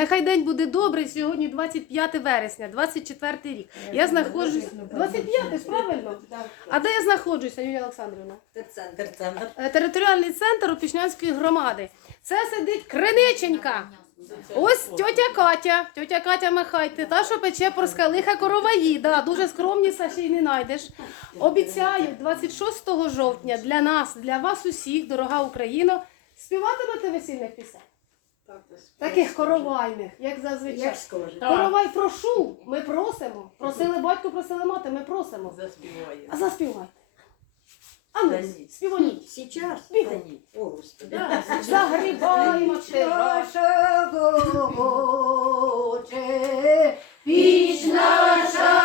Нехай день буде добрий. Сьогодні 25 вересня, 24 рік. Я знаходжусь 25, ж правильно? А де я знаходжуся, Юлія Олександрівна? Е, Територіальний центр Опішнянської громади. Це сидить криниченька. Ось тьотя Катя, тьотя Катя Михайте, та, що пече порскалиха короваї. Да, дуже скромні ще й не знайдеш. Обіцяю, 26 жовтня для нас, для вас усіх, дорога Україно, співатимете весільних пісень. Таких коровайних, як зазвичай. Як скажете. Коровай прошу, ми просимо. Просили батько, просили мати, ми просимо. Заспіваю. А заспівайте. А ну, Та ні. співоніть. Сейчас? Ні. О, Господи. Загрібаємо тираж. гоче, піч наша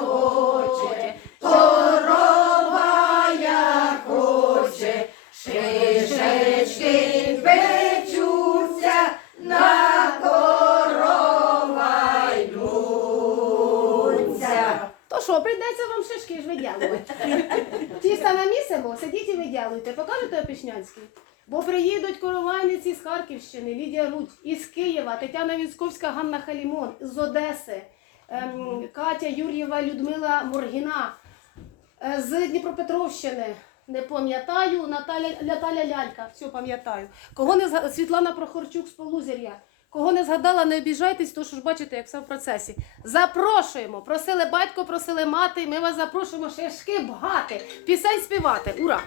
гоче, корова як хоче, шишечки печуться що, прийдеться вам шишки ж виділувати. Тіста намісимо, сидіть і виділуйте. Покажете Опішнянський? Бо приїдуть коровайниці з Харківщини, Лідія Рудь, із Києва, Тетяна Вінськовська, Ганна Халімон, з Одеси, ем, Катя Юр'єва, Людмила Моргіна, е, з Дніпропетровщини. Не пам'ятаю, Наталя, Наталя Лялька, все пам'ятаю. Кого не зга- Світлана Прохорчук з Полузір'я. Кого не згадала, не обіжайтесь, то що ж бачите, як все в процесі. Запрошуємо. Просили батько, просили мати. Ми вас запрошуємо шишки бгати, пісень співати. Ура!